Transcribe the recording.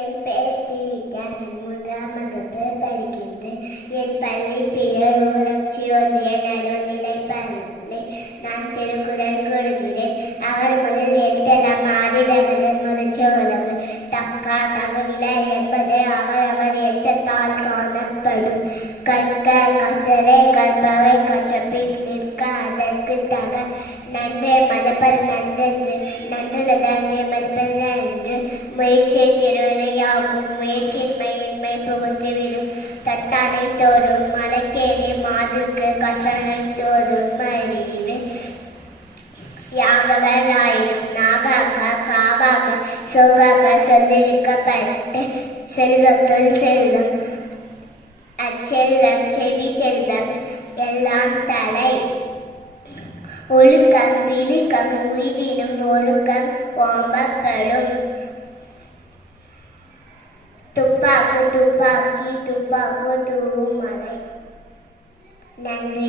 என் பெயர் ஸ்ரீவித்யா. நான் 3ஆம் வகுப்பு படிக்கின்றேன். என் பள்ளி பெயர் ஊராட்சி ஒன்றிய நடுநிலைப் பள்ளி. நான் திருக்குறள் கூறுகிறேன். அவர் முதல் எட்டெல்லாம் ஆதிபகவன் முதிர்ச்ச உலகு தக்கா தகவில என்பது அவரவர் எச்சத்தால் காணப்படும். கற்க கசரை கற்பவை கற்றபின் நிற்க அதற்கு தக நன்றே மதப்பர் நன்றென்று நன்றுலதன்றே மதிப்பல்ல என்று முயற்சியை திருவினையாகும். முயற்சியின் மையின்மை புகுந்துவிடும். தட்டானை தோறும் மதக்கேறி மாதுக்கு கற்றனை தோறும் அறிவு. யாகவர் ஆயினும் நாகாக்க காவாக சோகாக்க சொல்லிழுக்கப்பட்டு செல்வத்துள் செல்வம் அச்செல்வம் செவி செல்வம் எல்லாம் தலை. ஒழுக்கம் விழுக்கம் உயிரினும் ஒழுக்கம் ஓம்பப்படும். துப்பாக்கு துப்பாக்கி துப்பாக்கு தூமலை. நன்றி.